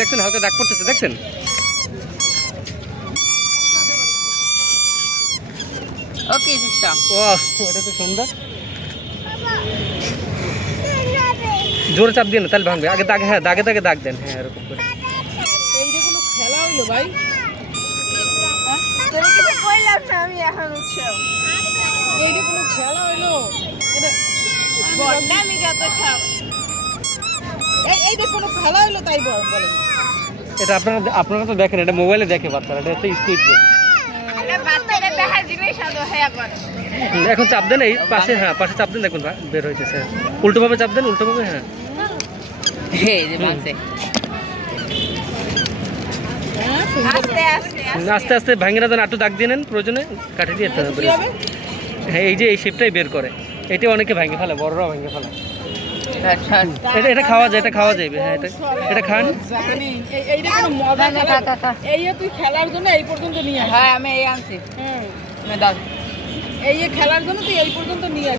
দেখছেন হালকা দাগ পড়তেছে, দেখছেন? ওকে সিস্টেম। ও এটা তো সুন্দর। জোরে চাপ দিয়ে না তাহলে ভাঙবে। আগে দাগে, হ্যাঁ দাগে দাগে দাগ দেন, হ্যাঁ এরকম করে। এই যে কোনো খেলা হইলো ভাই? তোরে কিছু কইলাম না আমি এখন উৎসব। এই যে কোনো খেলা হইলো? এটা বড়টা আমি যত সব। এই যে কোনো খেলা হইলো তাই বলেন। এটা আপনারা তো দেখেন, এটা মোবাইলে দেখে বাচ্চারা, এটা হচ্ছে স্কুইড গেম। এটা বাচ্চাদের দেখার জিনিস আদো হ্যাঁ এখন। এখন চাপ দেন এই পাশে, হ্যাঁ পাশে চাপ দেন, দেখুন বের হইতেছে। উল্টোভাবে চাপ দেন, উল্টোভাবে, হ্যাঁ এই যে বাঁচে। হ্যাঁ সুন্দর। আস্তে আস্তে আস্তে আস্তে ভাঙে না দেন, একটু দাগ দিয়ে নেন, প্রয়োজনে কাঠি দিয়ে কি হবে? হ্যাঁ এই যে এই শেপটাই বের করে, এটা অনেকে ভাঙে ফেলে, বড়রা ভাঙে ফেলে। আচ্ছা এটা খাওয়া যায়, এটা খাওয়া যাবে, হ্যাঁ এটা খান। জানি এই যে কোনো মজা না, খেলা। খা। এই যে তুই খেলার জন্য এই পর্যন্ত নিয়ে আস। হ্যাঁ আমি এই আনছি। হ্যাঁ আমি দাও। এই যে খেলার জন্য তুই এই পর্যন্ত নিয়ে